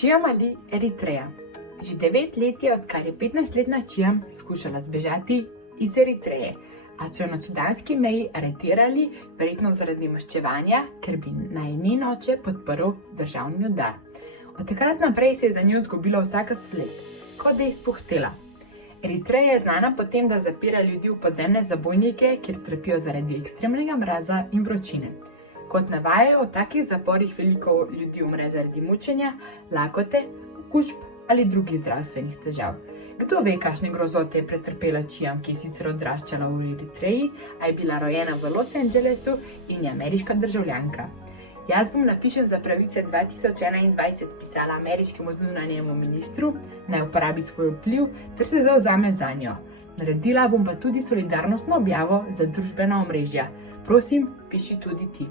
Čijam ali Eritreja. Že 9 let je, odkar je 15-letna Čijam skušala zbežati iz Eritreje, a so jo na sudanski meji aretirali, verjetno zaradi maščevanja, ker bi naj njen oče podprl državni udar. Od takrat naprej se je za njo izgubila vsaka sled, kot da je izpuhtela. Eritreja je znana po tem, da zapira ljudi v podzemne zabojnike, kjer trpijo zaradi ekstremnega mraza in vročine. Kot navajajo, v takih zaporih veliko ljudi umre zaradi mučenja, lakote, okužb ali drugih zdravstvenih težav. Kdo ve, kakšne grozote je pretrpela Čijam, ki je sicer odraščala v Eritreji, a je bila rojena v Los Angelesu in je ameriška državljanka. Jaz bom Napišem za pravice 2021 pisala ameriškemu zunanjemu ministru, naj uporabi svoj vpliv ter se zavzame zanjo. Naredila bom pa tudi solidarnostno objavo za družbena omrežja. Prosim, piši tudi ti.